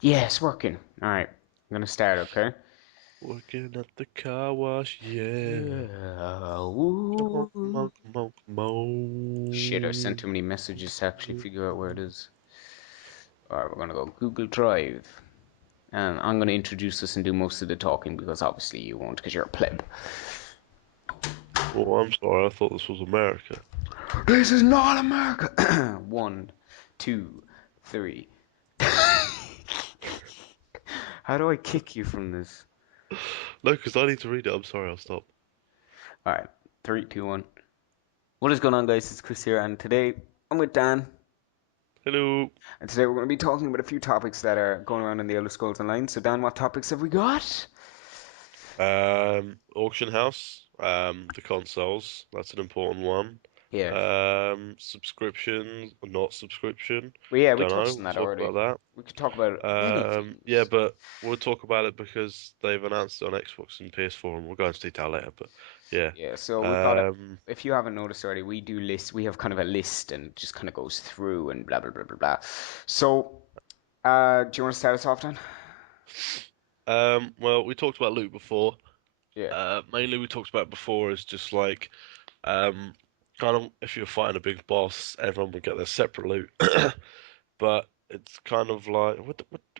Yeah, it's working. All right, I'm gonna start. Okay. Working at the car wash, yeah. Yeah. Come on, come Ooh. on, come on, come Shit, I sent on. too many messages to actually figure out where it is. All right, we're gonna go Google Drive, and I'm gonna introduce us and do most of the talking because obviously you won't because you're a pleb. Oh, I'm sorry, I thought this was America. This is not America. One, two, three. How do I kick you from this? No, because I need to read it. I'm sorry, I'll stop. All right, three, two, one. What is going on, guys? It's Chris here, and today I'm with Dan. Hello. And today we're going to be talking about a few topics that are going around in the Elder Scrolls Online. So, Dan, what topics have we got? Auction house, the consoles, that's an important one. Yeah. Subscription, or not subscription. Well, yeah, we Don't know, touched on we'll that talk already. about We could talk about that. anything. Yeah, but we'll talk about it because they've announced it on Xbox and PS4, and we'll go into detail later. But yeah, Yeah, so we've got it. um, If you haven't noticed already, we do list. We have kind of a list and it just kind of goes through and blah blah blah blah blah. So, do you want to start us off, Dan? well, we talked about loot before. Yeah. Mainly we talked about before is just like, um, kind of if you're fighting a big boss, everyone would get their separate loot. But it's kind of like,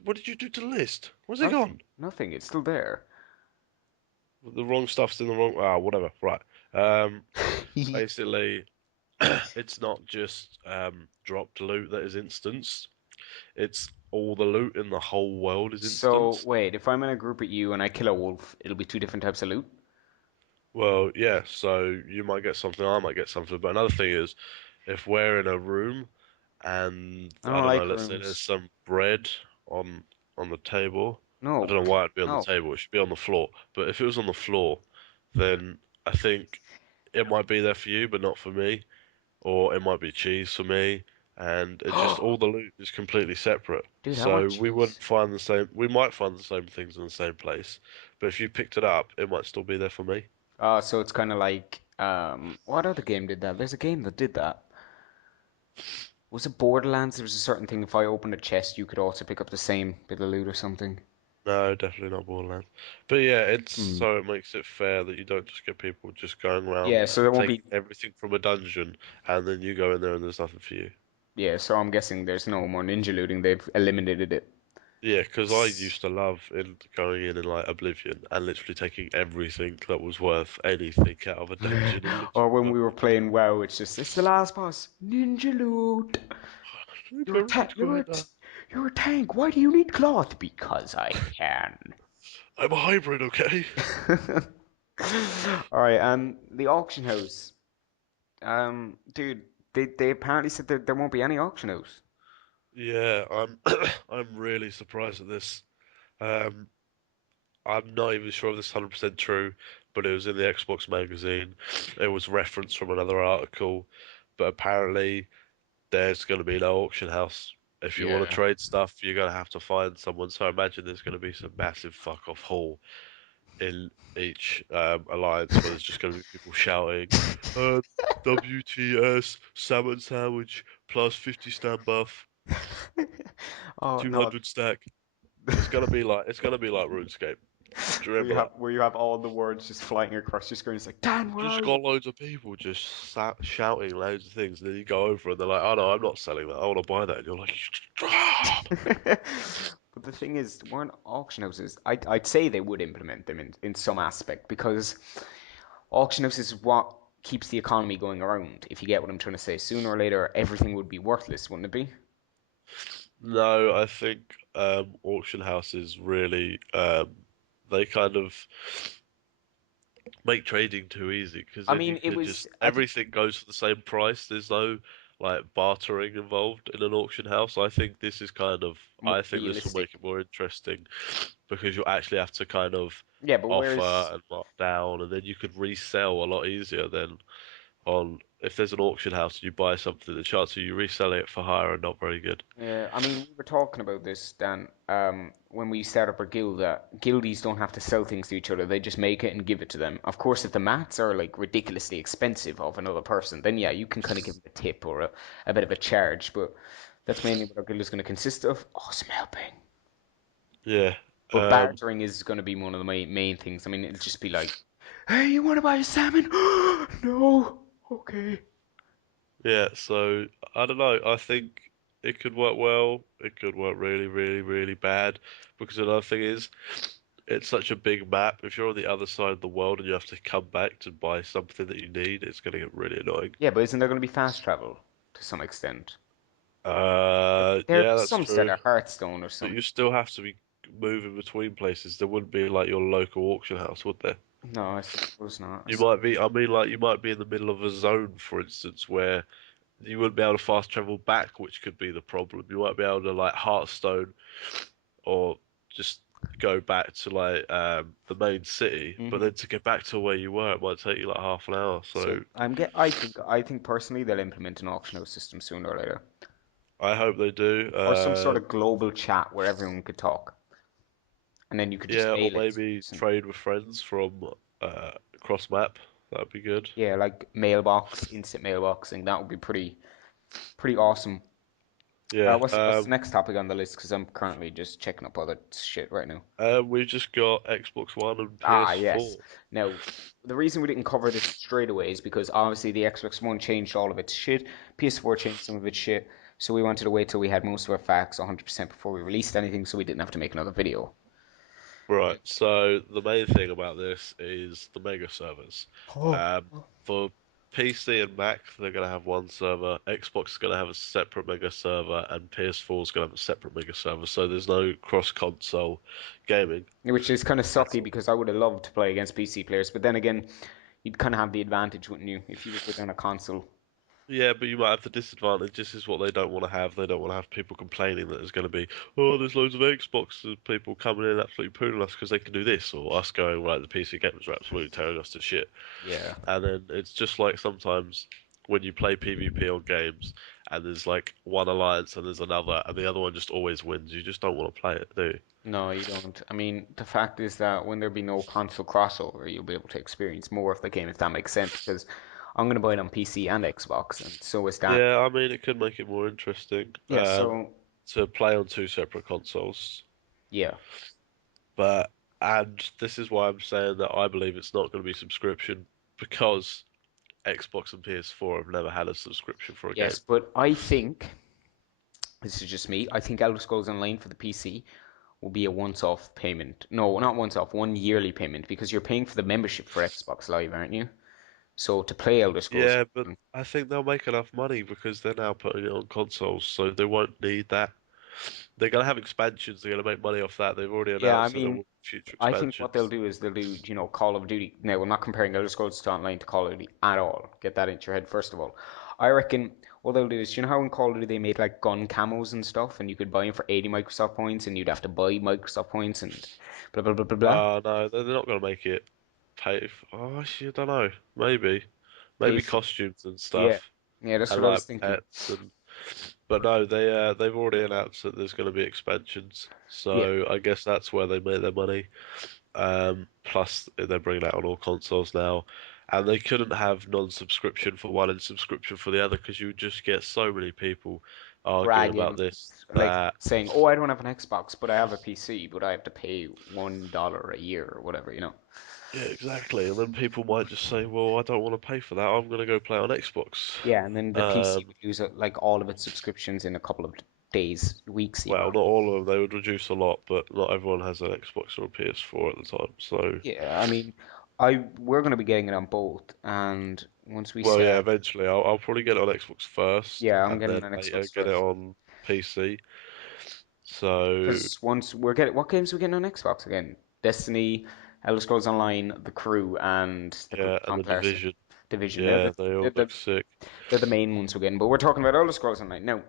what did you do to the list? Where's it Nothing. gone? Nothing. It's still there. The wrong stuff's in the wrong. Ah, whatever. Right. Um, Basically, it's not just dropped loot that is instanced. It's all the loot in the whole world is So, instanced. wait, if I'm in a group with you and I kill a wolf, it'll be two different types of loot? Well, yeah. So you might get something, I might get something. But another thing is, if we're in a room and I I don't don't know, like let's say there's rooms. some bread on on the table. I No. don't know why it'd be on the No. table. It should be on the floor. But if it was on the floor, then I think it might be there for you, but not for me. Or it might be cheese for me. And it just all the loot is completely separate. Dude, I want So we cheese. wouldn't find the same. We might find the same things in the same place, but if you picked it up, it might still be there for me. So it's kind of like what other game did that? There's a game that did that. Was it Borderlands? There was a certain thing. If I opened a chest, you could also pick up the same bit of loot or something. No, definitely not Borderlands. But yeah, it's Hmm. so it makes it fair that you don't just get people just going around Yeah, so there won't be. taking everything from a dungeon and then you go in there and there's nothing for you. Yeah, so I'm guessing there's no more ninja looting. They've eliminated it. Yeah, because I used to love going in like Oblivion and literally taking everything that was worth anything out of a dungeon and Or literally when going, we were playing WoW, it's the last boss. Ninja loot. "Look, You're a everything's great now. you're a tank. Why do you need cloth? Because I can. I'm a hybrid, okay?" All right, the auction house. Dude, they apparently said that there won't be any auction house. Yeah, I'm I'm really surprised at this. Um, I'm not even sure if this is 100% true, but it was in the Xbox magazine. It was referenced from another article, but apparently there's going to be no auction house. If you want to Yeah. trade stuff, you're going to have to find someone. So I imagine there's going to be some massive fuck off haul in each alliance where there's just going to be people shouting, uh, WTS, salmon sandwich, plus 50 stand buff, Oh no, 200 stack. It's gonna be like RuneScape. Do you remember that? where you have all the words just flying across your screen. It's like, Dan, where Just are you? got loads of people just shouting loads of things, and then you go over and they're like, "Oh no, I'm not selling that. I want to buy that." And you're like, "Stop!" But the thing is, weren't auction houses? I'd say they would implement them in some aspect because auction houses is what keeps the economy going around. If you get what I'm trying to say, sooner or later everything would be worthless, wouldn't it be? No, I think auction houses really they kind of make trading too easy because I then you mean, it could was. just I think everything goes for the same price. There's no like bartering involved in an auction house. I think this will realistic. make it more interesting because you'll actually have to kind of Yeah, but offer whereas and mark down, and then you could resell a lot easier than on if there's an auction house and you buy something, the chance of you reselling it for higher are not very good. yeah, I mean, we were talking about this, Dan, when we set up our guild, that guildies don't have to sell things to each other. They just make it and give it to them. Of course, if the mats are like ridiculously expensive of another person, then yeah, you can kind of give them a tip or a bit of a charge. But that's mainly what our guild is going to consist of. Awesome helping. Yeah. But Um, bartering is going to be one of the main things. I mean, it'll just be like, "Hey, you want to buy a salmon?" No. Okay. yeah, so I don't know. I think it could work well. It could work really, really, really bad. Because another thing is, it's such a big map. If you're on the other side of the world and you have to come back to buy something that you need, it's going to get really annoying. Yeah, but isn't there going to be fast travel to some extent? Yeah, There's that's some set true. of Hearthstone or But something. you still have to be moving between places. There wouldn't be like your local auction house, would there? No, I suppose not. I You suppose. might be, I mean, like you might be in the middle of a zone, for instance, where you wouldn't be able to fast travel back, which could be the problem. You might be able to like Hearthstone or just go back to like the main city, but Hmm. then to get back to where you were, it might take you like half an hour. So So I think personally they'll implement an auction house system sooner or later, I hope they do. or some sort of global chat where everyone could talk, and then you could just Yeah, or mail it to the maybe person. trade with friends from cross map. That'd be good. Yeah, like mailbox, instant mailboxing. That would be pretty awesome. Yeah. What's the next topic on the list? Because I'm currently just checking up other shit right now. We've just got Xbox One and Ah, yes. PS4. Now, the reason we didn't cover this straight away is because obviously the Xbox One changed all of its shit, PS4 changed some of its shit, so we wanted to wait till we had most of our facts 100% before we released anything, so we didn't have to make another video. Right, so the main thing about this is the mega servers. Oh. For PC and Mac, they're going to have one server. Xbox is going to have a separate mega server, and PS4 is going to have a separate mega server. So there's no cross-console gaming Which is kind of at sucky all. because I would have loved to play against PC players, but then again, you'd kind of have the advantage, wouldn't you, if you were good on a console? Yeah, but you might have the disadvantage. This is what they don't want to have. They don't want to have people complaining that there's going to be, oh, there's loads of Xbox people coming in absolutely pooling us because they can do this, or us going, right, the PC gamers are absolutely tearing us to shit. Yeah. And then it's just like sometimes when you play PvP on games and there's like one alliance and there's another and the other one just always wins. You just don't want to play it, do you? No, you don't. I mean, the fact is that when there be no console crossover, you'll be able to experience more of the game, if that makes sense, because I'm going to buy it on PC and Xbox, and so is Dan. Yeah, I mean it could make it more interesting Yeah, so, to play on two separate consoles. yeah. But and this is why I'm saying that I believe it's not going to be subscription because Xbox and PS4 have never had a subscription for a Yes, game. but I think, this is just me, I think Elder Scrolls Online for the PC will be a once-off payment. No, not once-off, one yearly payment, because you're paying for the membership for Xbox Live, aren't you? So to play Elder Scrolls Yeah, but Online, I think they'll make enough money because they're now putting it on consoles, so they won't need that. They're gonna have expansions. They're gonna make money off that. They've already yeah, I announced that there mean, will be future I think what they'll expansions. do is they'll do, Call of Duty. Now, we're not comparing Elder Scrolls to Online to Call of Duty at all. Get that into your head, first of all. I reckon what they'll do is, you know how in Call of Duty they made like gun camos and stuff, and you could buy them for 80 Microsoft points, and you'd have to buy Microsoft points and blah, blah, blah, blah, blah. No, they're not gonna make it Oh, actually, I don't know. Pay Maybe for, costumes and yeah. stuff, Yeah, that's and what I like was thinking. pets and. But no, they've already announced that there's gonna be expansions. Yeah. So I guess that's where they make their money. Plus, they're bringing out on all consoles now, and they couldn't have non-subscription for one and subscription for the other because you would just get so many people arguing about Bragging, this, like that. saying, "Oh, I don't have an Xbox, but I have a PC, but I have to pay $1 a year or whatever." Yeah, exactly. And then people might just say, "Well, I don't want to pay for that. I'm going to go play on Xbox." Yeah, and then the PC Um, would lose like all of its subscriptions in a couple of days, weeks even. well, not all of them. They would reduce a lot, but not everyone has an Xbox or a PS4 at the time. So, Yeah, I mean, we're going to be getting it on both, and once we well, yeah, start, eventually I'll probably get it on Xbox first, yeah, I'm and then getting an later Xbox get it first. on PC. So, Because once we're getting, what games are we getting on Xbox again? Destiny, Elder Scrolls Online, The Crew, and the Group yeah, and the Comparison Division. Division. Yeah, they They're all the look sick. they're the main ones we're getting. But we're talking about Elder Scrolls Online now.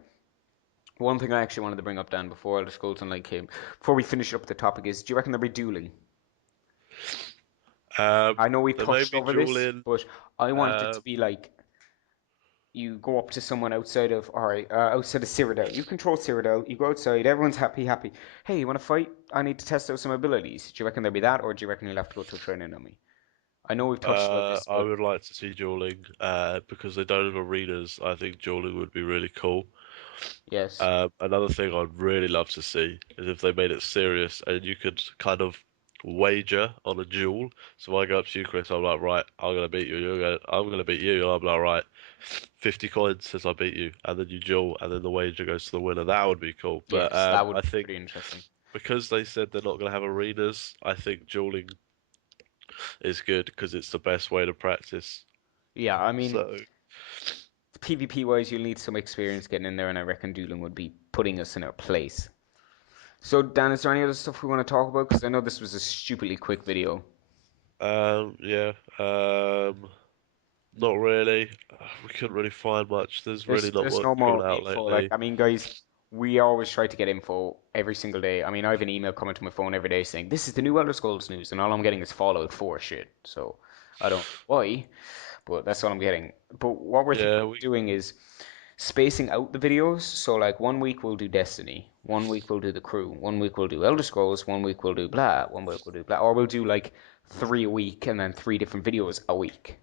One thing I actually wanted to bring up, Dan, before Elder Scrolls Online came, before we finish up the topic, is do you reckon there'll be dueling? Um, I know we've there may touched be over this, dueling. but I want it to Um, be like you go up to someone outside of Cyrodiil. You control Cyrodiil. You go outside. Everyone's happy, happy. Hey, you want to fight? I need to test out some abilities. Do you reckon there'll be that, or do you reckon you'll have to go to a training enemy? I know we've touched about this, I but would like to see dueling, because they don't have arenas. I think dueling would be really cool. Yes. Another thing I'd really love to see is if they made it serious and you could kind of wager on a duel. So if I go up to you, Chris, I'm like, right, I'm gonna beat you. I'm gonna beat you. And I'm like, right, 50 coins says I beat you, and then you duel, and then the wager goes to the winner. That would be cool. But Yes, that would I be think pretty interesting. because they said they're not gonna have arenas, I think dueling is good because it's the best way to practice. Yeah, I mean, So, PvP wise, you'll need some experience getting in there, and I reckon dueling would be putting us in our place. So, Dan, is there any other stuff we want to talk about? Because I know this was a stupidly quick video. yeah, not really. We couldn't really find much. There's really not There's much no coming more out info. Like, lately. I mean, guys, we always try to get info every single day. I mean, I have an email coming to my phone every day saying this is the new Elder Scrolls news, and all I'm getting is Fallout 4 shit. So I don't know why, but that's all I'm getting. But what we're thinking Yeah, of doing is spacing out the videos. So like 1 week we'll do Destiny, 1 week we'll do the Crew, 1 week we'll do Elder Scrolls, 1 week we'll do blah, 1 week we'll do blah, or we'll do like three a week and then three different videos a week.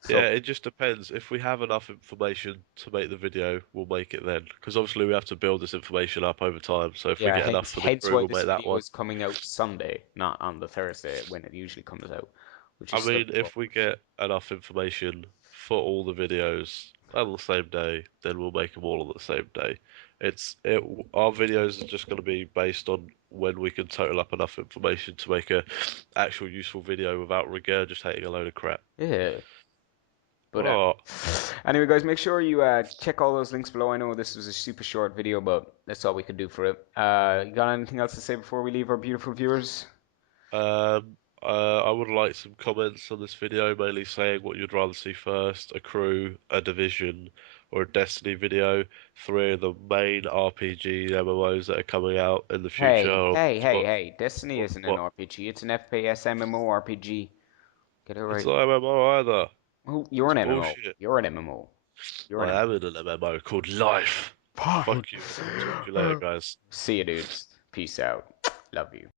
So yeah, it just depends. If we have enough information to make the video, we'll make it then. Because obviously we have to build this information up over time. So if we yeah, get enough for the hence crew, why we'll this make that video one. is coming out Sunday, not on the Thursday when it usually comes out, which I is mean, slightly if we fucked. get enough information for all the videos on the same day, then we'll make them all on the same day. Our videos are just going to be based on when we can total up enough information to make a actual useful video without regurgitating a load of crap. Yeah, but Oh, anyway, guys, make sure you check all those links below. I know this was a super short video, but that's all we could do for it. You got anything else to say before we leave our beautiful viewers? I would like some comments on this video, mainly saying what you'd rather see first, a crew, a division, or a Destiny video. Three of the main RPG MMOs that are coming out in the future. Hey, Or hey, hey, what? hey! Destiny isn't an What? RPG. It's an FPS MMORPG. Get it It's right. not MMO either. Oh, you're It's an MMO. bullshit. You're an MMO. You're an I am MMO. in an MMO called Life. Fine. Fuck you, and I'll talk to you later, guys. See you, dudes. Peace out. Love you.